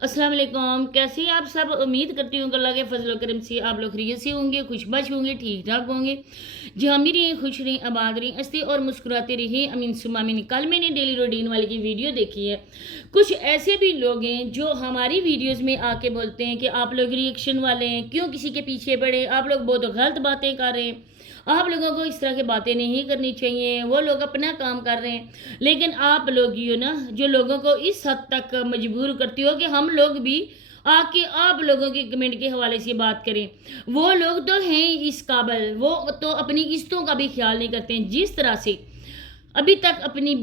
अस्सलाम वालेकुम। कैसे हैं आप सब? उम्मीद करती हूँ कि अल्लाह के फजल करम से आप लोग खैरियत से होंगे, खुशबश होंगे, ठीक ठाक होंगे। जहाँ भी रहें, खुश रहें, आबाद रहें, हंसते और मुस्कुराते रहें। अमीन सुमा अमीन। कल मैंने डेली रूटीन वाली की वीडियो देखी है। कुछ ऐसे भी लोग हैं जो हमारी वीडियोज़ में आके बोलते हैं कि आप लोग रिएक्शन वाले हैं, क्यों किसी के पीछे पड़े, आप लोग बहुत गलत बातें कर रहे हैं, आप लोगों को इस तरह की बातें नहीं करनी चाहिए, वो लोग अपना काम कर रहे हैं। लेकिन आप लोग ही हो ना जो लोगों को इस हद तक मजबूर करती हो कि हम लोग भी आके आप लोगों के कमेंट के हवाले से बात करें। वो लोग तो हैं इस काबिल, वो तो अपनी इज्जतों का भी ख्याल नहीं करते हैं। जिस तरह से अभी तक अपनी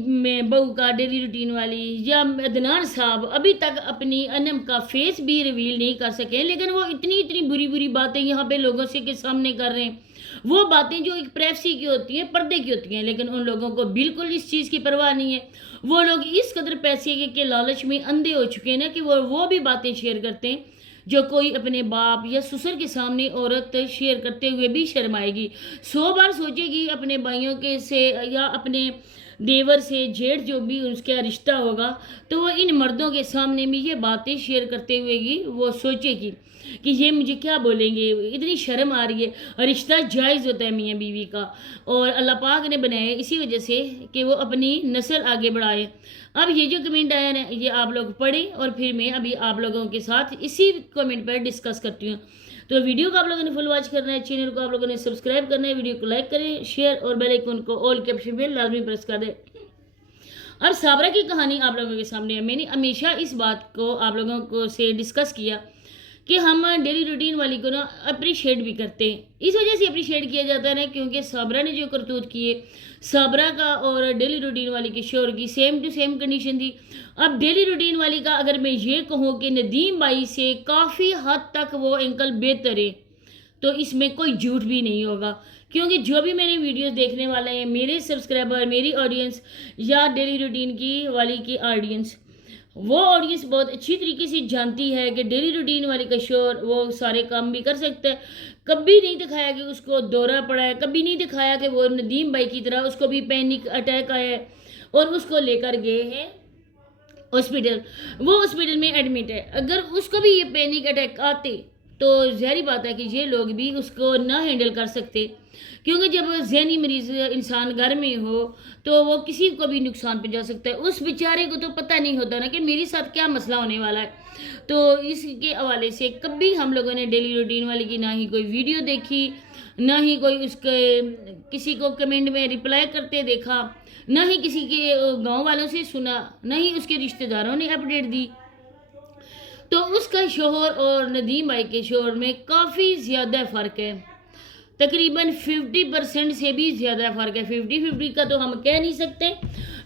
बहू का डेली रूटीन वाली या अदनान साहब अभी तक अपनी अनम का फेस भी रिवील नहीं कर सके, लेकिन वो इतनी इतनी बुरी बुरी बातें यहाँ पे लोगों से के सामने कर रहे हैं। वो बातें जो एक प्राइवेसी की होती हैं, पर्दे की होती हैं, लेकिन उन लोगों को बिल्कुल इस चीज़ की परवाह नहीं है। वो लोग इस कदर पैसे के लालच में अंधे हो चुके हैं ना कि वो भी बातें शेयर करते हैं जो कोई अपने बाप या ससुर के सामने औरत शेयर करते हुए भी शर्माएगी। 100 बार सोचेगी अपने भाइयों के से या अपने देवर से, जेठ जो भी उसका रिश्ता होगा, तो वो इन मर्दों के सामने भी ये बातें शेयर करते हुए ही वो सोचेगी कि ये मुझे क्या बोलेंगे। इतनी शर्म आ रही है। रिश्ता जायज़ होता है मियाँ बीवी का, और अल्लाह पाक ने बनाया इसी वजह से कि वो अपनी नस्ल आगे बढ़ाए। अब ये जो कमेंट आया ना, ये आप लोग पढ़ें और फिर मैं अभी आप लोगों के साथ इसी कमेंट पर डिस्कस करती हूँ। तो वीडियो को आप लोगों ने फुल वॉच करना है, चैनल को आप लोगों ने सब्सक्राइब करना है, वीडियो को लाइक करें, शेयर और बेल आइकन को ऑल के ऑप्शन पे लाजमी प्रेस कर दें। अब साबरा की कहानी आप लोगों के सामने है। मैंने हमेशा इस बात को आप लोगों को से डिस्कस किया कि हम डेली रूटीन वाली को ना अप्रिशिएट भी करते हैं। इस वजह से अप्रिशिएट किया जाता है ना क्योंकि साबरा ने जो करतूत किए, साबरा का और डेली रूटीन वाली के शोर की सेम टू सेम कंडीशन थी। अब डेली रूटीन वाली का अगर मैं ये कहूँ कि नदीम भाई से काफ़ी हद तक वो एंकल बेहतर है, तो इसमें कोई झूठ भी नहीं होगा। क्योंकि जो भी मेरे वीडियोस देखने वाले हैं, मेरे सब्सक्राइबर, मेरी ऑडियंस या डेली रूटीन की वाली की ऑडियंस, वो ऑडियंस बहुत अच्छी तरीके से जानती है कि डेली रूटीन वाली का शोर वो सारे काम भी कर सकता है। कभी नहीं दिखाया कि उसको दौरा पड़ा है, कभी नहीं दिखाया कि वो नदीम भाई की तरह उसको भी पैनिक अटैक आया है और उसको लेकर गए हैं हॉस्पिटल। वो हॉस्पिटल में एडमिट है। अगर उसको भी ये पैनिक अटैक आते तो ज़ाहिर बात है कि ये लोग भी उसको ना हैंडल कर सकते, क्योंकि जब ज़हनी मरीज़ इंसान घर में हो तो वो किसी को भी नुकसान पहुंचा सकता है। उस बेचारे को तो पता नहीं होता ना कि मेरे साथ क्या मसला होने वाला है। तो इसके हवाले से कभी हम लोगों ने डेली रूटीन वाली की ना ही कोई वीडियो देखी, ना ही कोई उसके किसी को कमेंट में रिप्लाई करते देखा, ना ही किसी के गांव वालों से सुना, ना ही उसके रिश्तेदारों ने अपडेट दी। तो उसका शोहर और नदीम भाई के शोहर में काफ़ी ज़्यादा फ़र्क है। तकरीबन 50% से भी ज़्यादा फ़र्क है। 50-50 का तो हम कह नहीं सकते।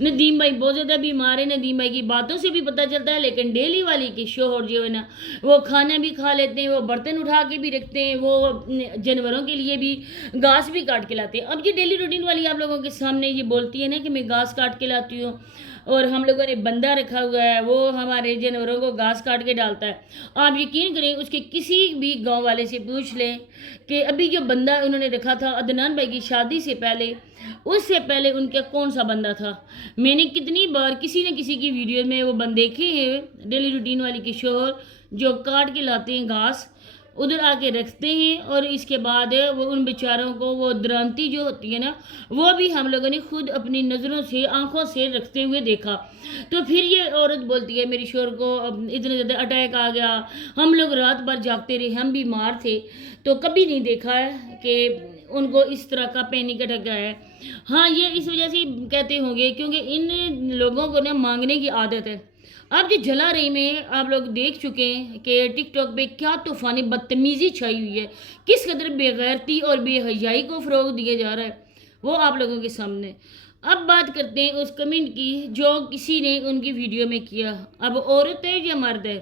नदीम भाई बहुत ज़्यादा बीमार है, नदीम भाई की बातों से भी पता चलता है। लेकिन डेली वाली के शोहर जो है ना, वो खाना भी खा लेते हैं, वो बर्तन उठा के भी रखते हैं, वो जानवरों के लिए भी घास भी काट के लाते हैं। अब ये डेली रूटीन वाली आप लोगों के सामने ये बोलती है ना कि मैं घास काट के लाती हूँ, और हम लोगों ने बंदा रखा हुआ है, वो हमारे जानवरों को घास काट के डालता है। आप यकीन करें, उसके किसी भी गांव वाले से पूछ लें कि अभी जो बंदा उन्होंने रखा था अदनान भाई की शादी से पहले, उससे पहले उनका कौन सा बंदा था। मैंने कितनी बार किसी न किसी की वीडियो में वो बंदे देखे हैं डेली रूटीन वाली के शोहर जो काट के लाते हैं घास, उधर आके रखते हैं, और इसके बाद वो उन बेचारों को वो द्रांति जो होती है ना, वो भी हम लोगों ने खुद अपनी नज़रों से, आंखों से रखते हुए देखा। तो फिर ये औरत बोलती है मेरे शोहर को अब इतने ज़्यादा अटैक आ गया, हम लोग रात भर जागते रहे, हम बीमार थे, तो कभी नहीं देखा है कि उनको इस तरह का पैनिक अटैक आया है। हाँ, ये इस वजह से कहते होंगे क्योंकि इन लोगों को ना मांगने की आदत है। अब जो जला रही में आप लोग देख चुके हैं कि टिकटॉक पे क्या तूफ़ानी बदतमीज़ी छाई हुई है, किस कदर बेगैरती और बेहयाई को फ़रोग दिया जा रहा है, वो आप लोगों के सामने। अब बात करते हैं उस कमेंट की जो किसी ने उनकी वीडियो में किया। अब औरत है या मर्द है,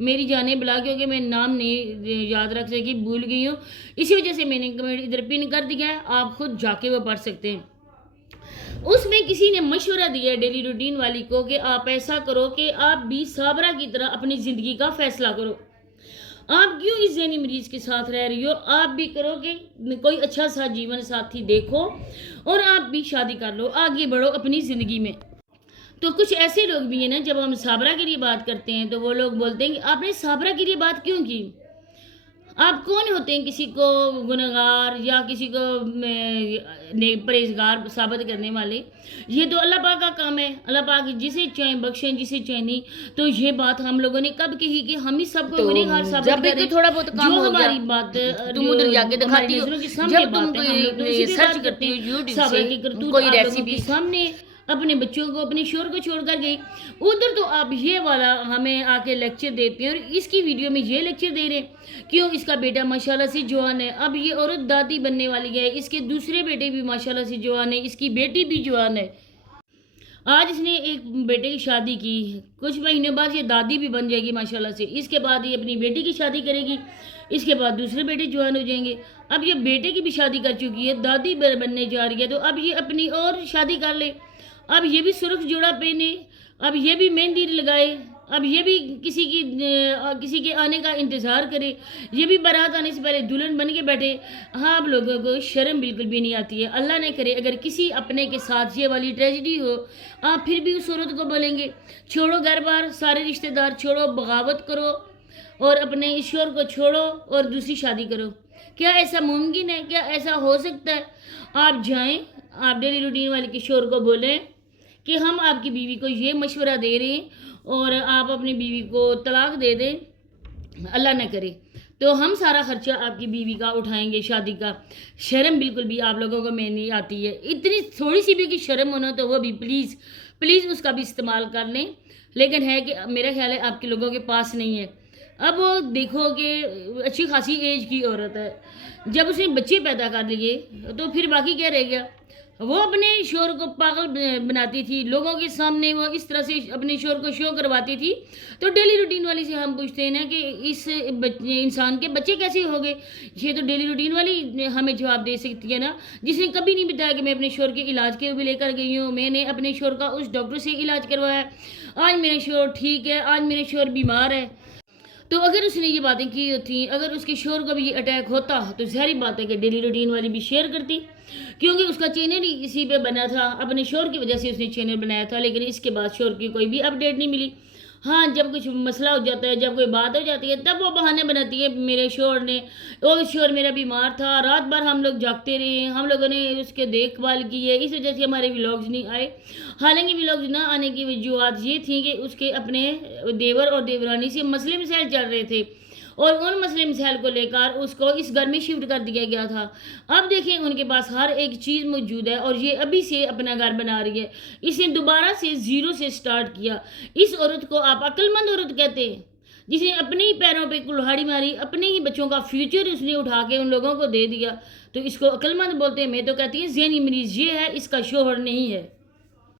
मेरी जाने बुला, क्योंकि मैं नाम नहीं याद रख सकी, भूल गई हूँ, इसी वजह से मैंने कमेंट इधर पिन कर दिया है, आप खुद जाके वो पढ़ सकते हैं। उसमें किसी ने मशवरा दिया डेली रूटीन वाली को कि आप ऐसा करो कि आप भी साबरा की तरह अपनी ज़िंदगी का फैसला करो। आप क्यों इस ज़हनी मरीज के साथ रह रही हो, आप भी करो कि कोई अच्छा सा जीवन साथी देखो और आप भी शादी कर लो, आगे बढ़ो अपनी ज़िंदगी में। تو کچھ ایسے لوگ بھی ہیں نا، جب ہم صابرہ کے لیے بات کرتے ہیں تو وہ لوگ بولتے ہیں کہ آپ نے صابرہ کے لیے بات کیوں کی؟ آپ کون ہوتے ہیں کسی کو گنہگار یا کسی کو پرہیزگار ثابت کرنے والے؟ یہ تو اللہ پاک کا کام ہے، اللہ پاک جسے چاہیں بخشیں، جسے چاہیں نہیں۔ تو یہ بات ہم لوگوں نے کب کہی کہ ہم ہی سب کو تو گنہگار ثابت جب بھی کریں؟ کوئی تھوڑا بہت کام جو ہو گیا ہماری بات تم ادھر جا کے ہماری دکھاتی ہو، نظروں کے سامنے جب تم بات ہے، ہم لوگ تو اسی کوئی پہ سرچ بات کرتی کرتے ہو ہیں۔ یوٹیوب صابرہ کی سے کرتوت کوئی آپ لوگوں ریسیپی، کے سامنے اپنے بچوں کو، اپنے شوہر کو چھوڑ کر گئی، ادھر تو آپ یہ والا ہمیں آ کے لیکچر دیتے ہیں، اور اس کی ویڈیو میں یہ لیکچر دے رہے ہیں کیوں اس کا بیٹا ماشاءاللہ سے جوان ہے، اب یہ عورت دادی بننے والی ہے، اس کے دوسرے بیٹے بھی ماشاءاللہ سے جوان ہے، اس کی بیٹی بھی جوان ہے۔ آج اس نے ایک بیٹے کی شادی کی، کچھ مہینوں بعد یہ دادی بھی بن جائے گی ماشاءاللہ سے، اس کے بعد یہ اپنی بیٹی کی شادی کرے گی، اس کے بعد دوسرے بیٹے جوان ہو جائیں گے۔ اب یہ بیٹے کی بھی شادی کر چکی ہے، دادی بننے جا رہی ہے، تو اب یہ اپنی اور شادی کر لے، اب یہ بھی سرخ جوڑا پہنے، اب یہ بھی مہندی لگائے، اب یہ بھی کسی کے آنے کا انتظار کرے، یہ بھی بارات آنے سے پہلے دلہن بن کے بیٹھے۔ ہاں، آپ لوگوں کو شرم بالکل بھی نہیں آتی ہے۔ اللہ نہ کرے اگر کسی اپنے کے ساتھ یہ والی ٹریجڈی ہو، آپ پھر بھی اس عورت کو بولیں گے چھوڑو گھر بار، سارے رشتہ دار چھوڑو، بغاوت کرو اور اپنے ایشور کو چھوڑو اور دوسری شادی کرو؟ کیا ایسا ممکن ہے؟ کیا ایسا ہو سکتا ہے؟ آپ جائیں، آپ ڈیلی روٹین والے کے شوہر کو بولیں کہ ہم آپ کی بیوی کو یہ مشورہ دے رہے ہیں اور آپ اپنی بیوی کو طلاق دے دیں، اللہ نہ کرے تو ہم سارا خرچہ آپ کی بیوی کا اٹھائیں گے شادی کا۔ شرم بالکل بھی آپ لوگوں کو میں نہیں آتی ہے، اتنی تھوڑی سی بھی کہ شرم ہونا تو وہ بھی پلیز پلیز اس کا بھی استعمال کر لیں، لیکن ہے کہ میرا خیال ہے آپ کے لوگوں کے پاس نہیں ہے۔ اب وہ دیکھو کہ اچھی خاصی ایج کی عورت ہے، جب اس نے بچے پیدا کر لیے تو پھر باقی کیا رہ گیا؟ وہ اپنے شوہر کو پاگل بناتی تھی، لوگوں کے سامنے وہ اس طرح سے اپنے شوہر کو شو کرواتی تھی، تو ڈیلی روٹین والی سے ہم پوچھتے ہیں نا کہ اس انسان کے بچے کیسے ہو گئے؟ یہ تو ڈیلی روٹین والی ہمیں جواب دے سکتی ہے نا، جس نے کبھی نہیں بتایا کہ میں اپنے شوہر کے علاج کے بھی لے کر گئی ہوں، میں نے اپنے شوہر کا اس ڈاکٹر سے علاج کروایا، آج میرا شوہر ٹھیک ہے، آج میرا شوہر بیمار ہے۔ تو اگر اس نے یہ باتیں کی ہوتی، اگر اس کے شوہر کا بھی یہ اٹیک ہوتا تو ظاہری بات ہے کہ ڈیلی روٹین والی بھی شیئر کرتی، کیونکہ اس کا چینل ہی اسی پہ بنا تھا، اپنے شوہر کی وجہ سے اس نے چینل بنایا تھا، لیکن اس کے بعد شوہر کی کوئی بھی اپڈیٹ نہیں ملی۔ ہاں، جب کچھ مسئلہ ہو جاتا ہے، جب کوئی بات ہو جاتی ہے، تب وہ بہانے بناتی ہے میرے شوہر نے، اور شوہر میرا بیمار تھا، رات بھر ہم لوگ جاگتے رہے، ہم لوگوں نے اس کے دیکھ بھال کی ہے، اس وجہ سے ہمارے ولاگز نہیں آئے۔ حالانکہ ولاگز نہ آنے کی وجوہات یہ تھیں کہ اس کے اپنے دیور اور دیورانی سے مسئلے مسائل چل رہے تھے، اور ان مسئلے مسائل کو لے کر اس کو اس گھر میں شفٹ کر دیا گیا تھا۔ اب دیکھیں ان کے پاس ہر ایک چیز موجود ہے، اور یہ ابھی سے اپنا گھر بنا رہی ہے، اس نے دوبارہ سے زیرو سے سٹارٹ کیا۔ اس عورت کو آپ عقل مند عورت کہتے ہیں، جس نے اپنے ہی پیروں پہ کلہاڑی ماری، اپنے ہی بچوں کا فیوچر اس نے اٹھا کے ان لوگوں کو دے دیا، تو اس کو عقل مند بولتے ہیں؟ میں تو کہتی ہوں ذہنی مریض یہ ہے، اس کا شوہر نہیں ہے۔